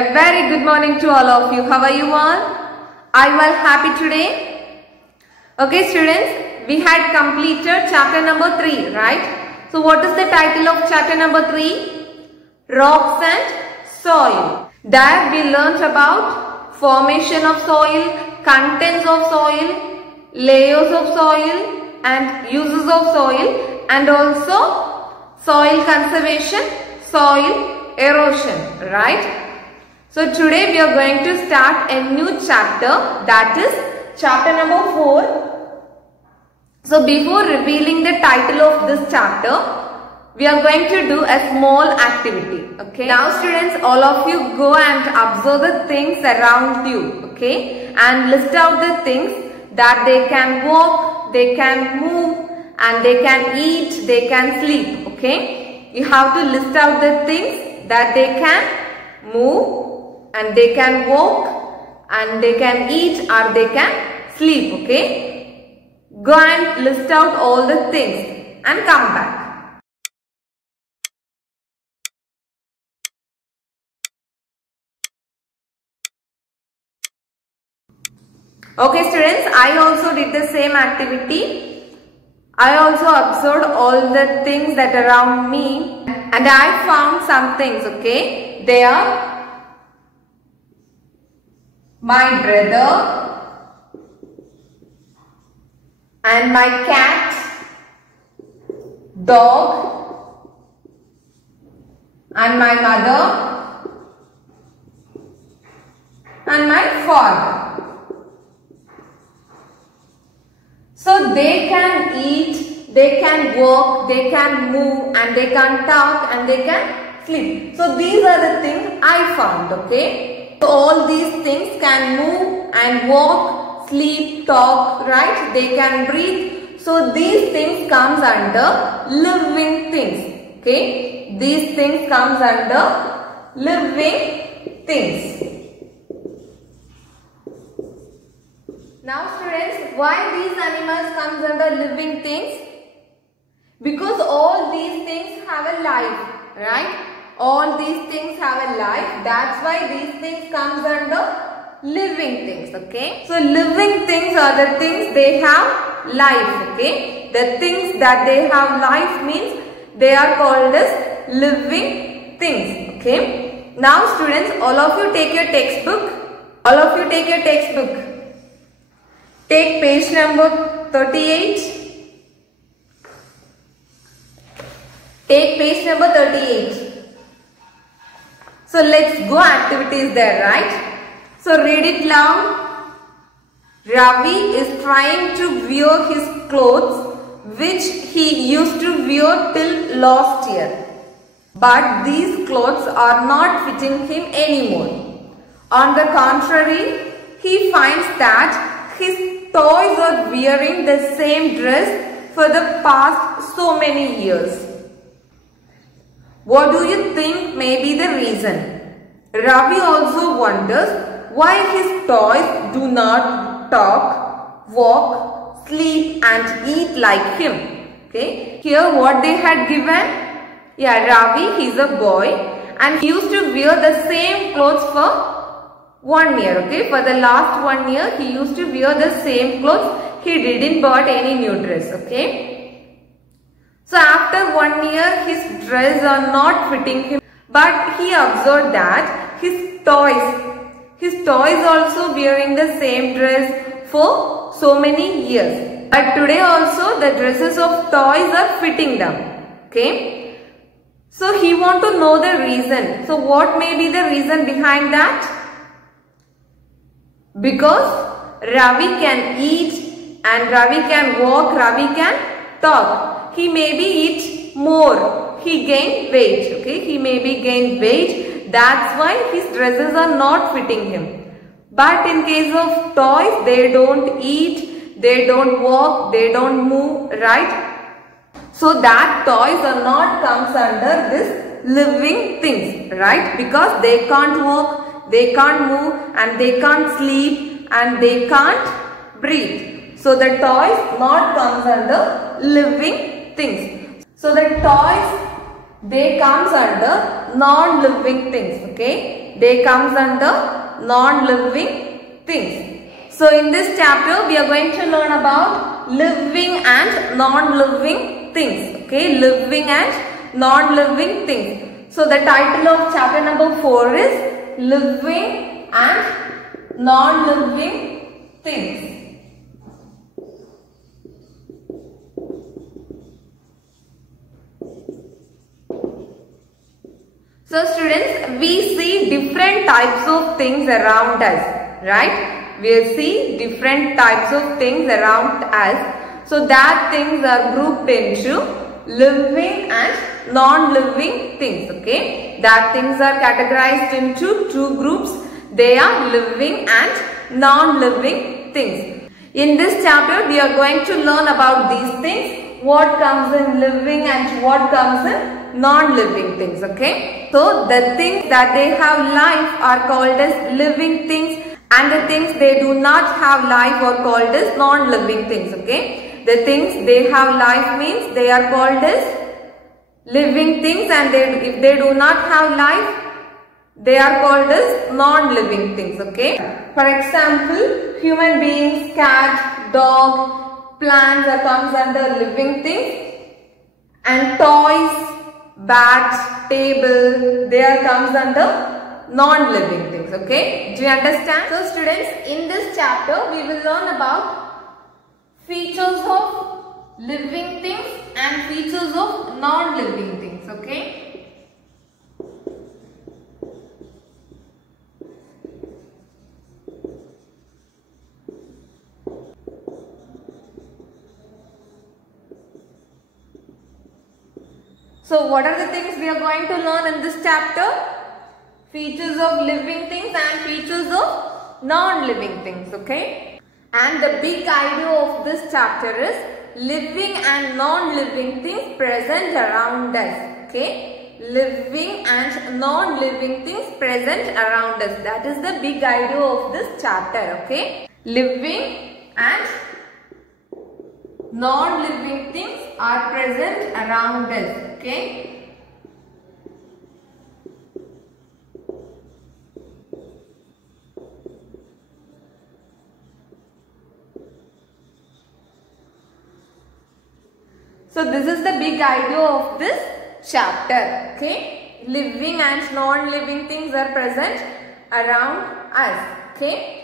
A very good morning to all of you. How are you all? Are you all happy today? Okay students, we had completed chapter number 3, right? So what is the title of chapter number 3? Rocks and soil. There we learnt about formation of soil, contents of soil, layers of soil and uses of soil, and also soil conservation, soil erosion, right? So today we are going to start a new chapter, that is chapter number 4. So before revealing the title of this chapter, we are going to do a small activity. Okay. Now students, all of you go and observe the things around you. Okay. And list out the things that they can walk, they can move, and they can eat, they can sleep. Okay. You have to list out the things that they can move, and they can walk, and they can eat, or they can sleep. Okay. Go and list out all the things and come back. Okay students, I also did the same activity. I also observed all the things that are around me, and I found some things. Okay. They are my brother and my cat, dog and my mother and my father. So they can eat, they can walk, they can move, and they can talk, and they can sleep. So these are the things I found. Okay. So all these things can move and walk, sleep, talk, right? They can breathe. So these things comes under living things. Okay. These things comes under living things. Now students, why these animals comes under living things? Because all these things have a life, right? All these things have a life. That's why these things comes under living things. Okay. So living things are the things they have life. Okay. The things that they have life means they are called as living things. Okay. Now students, all of you take your textbook. All of you take your textbook. Take page number 38. Take page number 38. So let's go, activities there, right? So read it loud. Ravi is trying to wear his clothes which he used to wear till last year. But these clothes are not fitting him anymore. On the contrary, he finds that his toys are wearing the same dress for the past so many years. What do you think may be the reason? Ravi also wonders why his toys do not talk, walk, sleep and eat like him. Okay. Here what they had given? Yeah, Ravi, he's a boy and he used to wear the same clothes for 1 year. Okay. For the last 1 year he used to wear the same clothes. He didn't bought any new dress. Okay. So after 1 year his dress are not fitting him, but he observed that his toys also wearing the same dress for so many years. But today also the dresses of toys are fitting them. Okay. So he want to know the reason. So what may be the reason behind that? Because Ravi can eat and Ravi can walk, Ravi can talk. He maybe eat more. He gain weight. Okay. He maybe gain weight. That's why his dresses are not fitting him. But in case of toys, they don't eat, they don't walk, they don't move, right? So that toys are not comes under this living things, right? Because they can't walk, they can't move, and they can't sleep, and they can't breathe. So the toys not comes under living things. So the toys, they comes under non-living things. Okay. they comes under non-living things. So in this chapter we are going to learn about living and non-living things. Okay, living and non-living things. So the title of chapter number 4 is living and non-living things. So students, we see different types of things around us, right? We see different types of things around us. So that things are grouped into living and non-living things, okay? That things are categorized into two groups. They are living and non-living things. In this chapter, we are going to learn about these things. What comes in living and what comes in non-living things, okay? So the things that they have life are called as living things, and the things they do not have life are called as non-living things, okay? The things they have life means they are called as living things, and if they do not have life, they are called as non-living things, okay? For example, human beings, cat, dog, plants are comes under living things, and toys, bat, table, there comes under non-living things, okay? Do you understand? So students, in this chapter we will learn about features of living things and features of non-living things, okay? So what are the things we are going to learn in this chapter? Features of living things and features of non-living things, okay? And the big idea of this chapter is living and non-living things present around us, okay? Living and non-living things present around us. That is the big idea of this chapter, okay? Living and non-living things are present around us, okay? So this is the big idea of this chapter, okay? Living and non-living things are present around us, okay?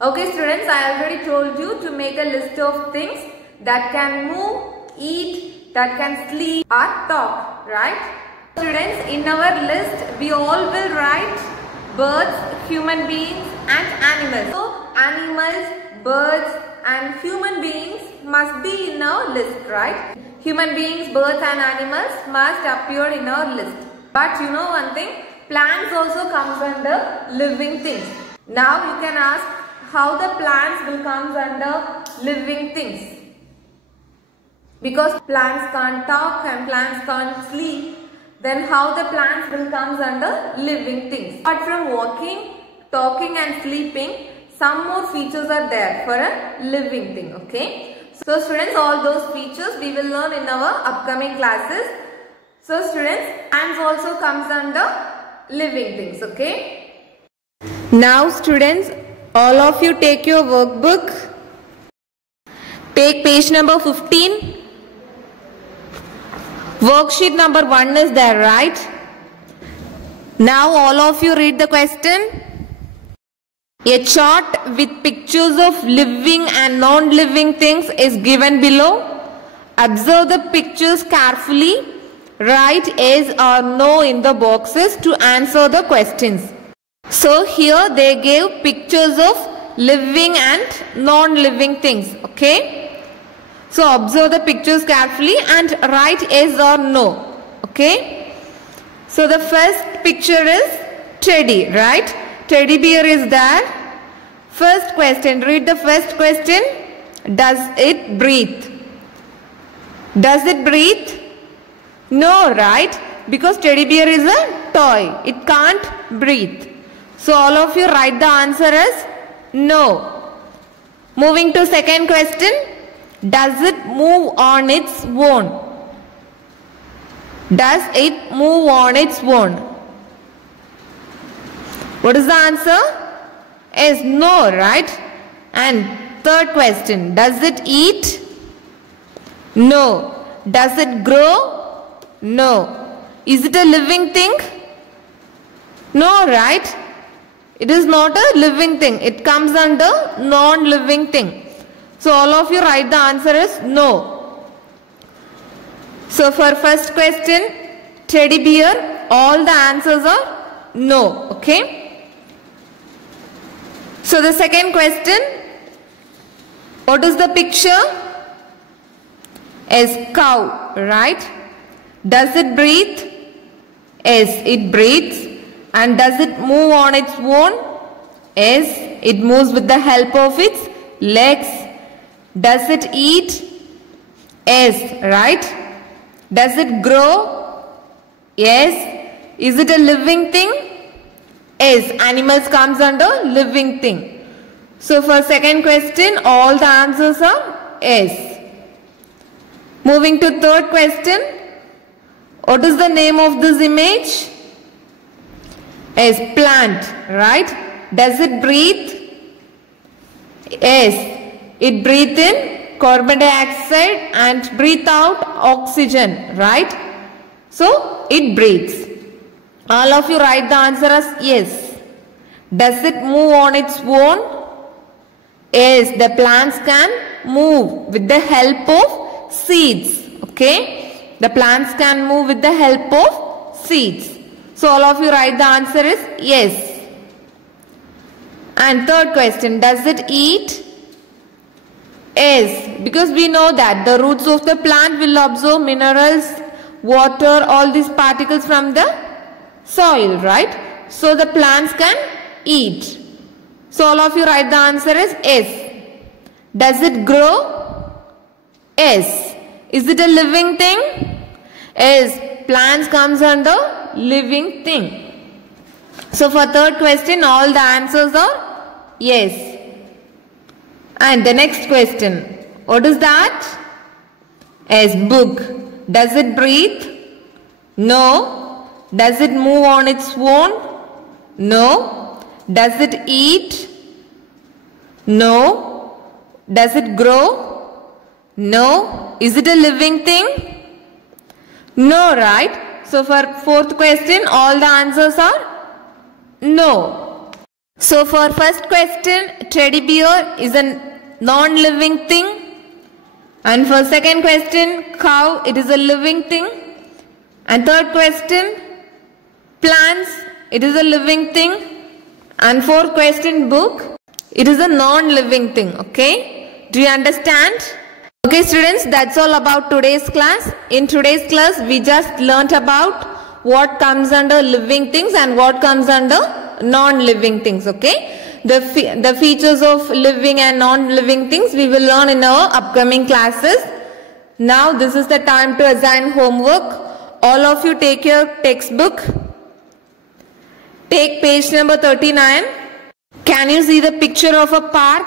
Okay students, I already told you to make a list of things that can move, eat, that can sleep or talk, right? Students, in our list, we all will write birds, human beings and animals. So, animals, birds and human beings must be in our list, right? Human beings, birds and animals must appear in our list. But you know one thing, plants also comes under living things. Now you can ask, how the plants will come under living things? Because plants can't talk and plants can't sleep, then how the plants will come under living things? Apart from walking, talking and sleeping, some more features are there for a living thing, okay? So students, all those features we will learn in our upcoming classes. So students, plants also comes under living things, okay? Now students, all of you take your workbook. Take page number 15. Worksheet number 1 is there, right? Now all of you read the question. A chart with pictures of living and non-living things is given below. Observe the pictures carefully. Write yes or no in the boxes to answer the questions. So here they gave pictures of living and non-living things, okay? So observe the pictures carefully and write yes or no, okay? So the first picture is teddy, right? Teddy bear is there. First question, read the first question. Does it breathe? Does it breathe? No, right? Because teddy bear is a toy. It can't breathe. So all of you write the answer as no. Moving to second question. Does it move on its own? Does it move on its own? What is the answer? Is no, right? And third question, does it eat? No. Does it grow? No. Is it a living thing? No, right? It is not a living thing. It comes under non-living thing. So all of you write the answer is no. So for first question, teddy bear, all the answers are no. Okay. So the second question, what is the picture? Is cow, right? Does it breathe? Yes, it breathes. And does it move on its own? Yes, it moves with the help of its legs. Does it eat? Yes, right? Does it grow? Yes. Is it a living thing? Yes, animals comes under living thing. So for second question, all the answers are yes. Moving to third question, what is the name of this image? Yes, plant, right? Does it breathe? Yes, it breathes in carbon dioxide and breathe out oxygen, right? So it breathes. All of you write the answer as yes. Does it move on its own? Yes, the plants can move with the help of seeds. Okay, the plants can move with the help of seeds. So all of you write the answer is yes. And third question, does it eat? Yes, because we know that the roots of the plant will absorb minerals, water, all these particles from the soil, right? So the plants can eat. So all of you write the answer is yes. Does it grow? Yes. Is it a living thing? Yes. Plants comes under living thing. So for third question, all the answers are yes. And the next question, what is that? Yes, book. Does it breathe? No. Does it move on its own? No. Does it eat? No. Does it grow? No. Is it a living thing? No, right? So for fourth question, all the answers are no. So for first question, teddy bear is a non-living thing. And for second question, cow, it is a living thing. And third question, plants, it is a living thing. And fourth question, book, it is a non-living thing. Okay? Do you understand? Okay students, that's all about today's class. In today's class, we just learnt about what comes under living things and what comes under non-living things. Okay? The features of living and non-living things we will learn in our upcoming classes. Now this is the time to assign homework. All of you take your textbook. Take page number 39. Can you see the picture of a park?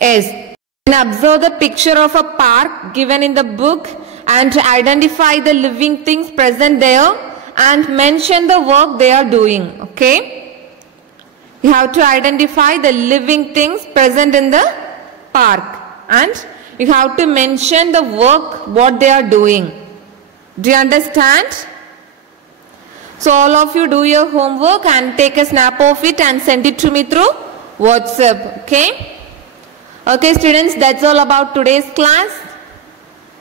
Yes. Observe the picture of a park given in the book and identify the living things present there and mention the work they are doing. Okay? You have to identify the living things present in the park and you have to mention the work what they are doing. Do you understand? So all of you do your homework and take a snap of it and send it to me through WhatsApp. Okay? Okay students, that's all about today's class.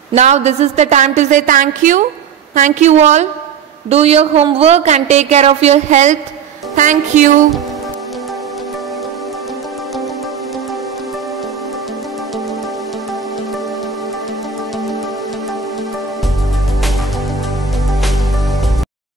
Now this is the time to say thank you. Thank you all. Do your homework and take care of your health. Thank you.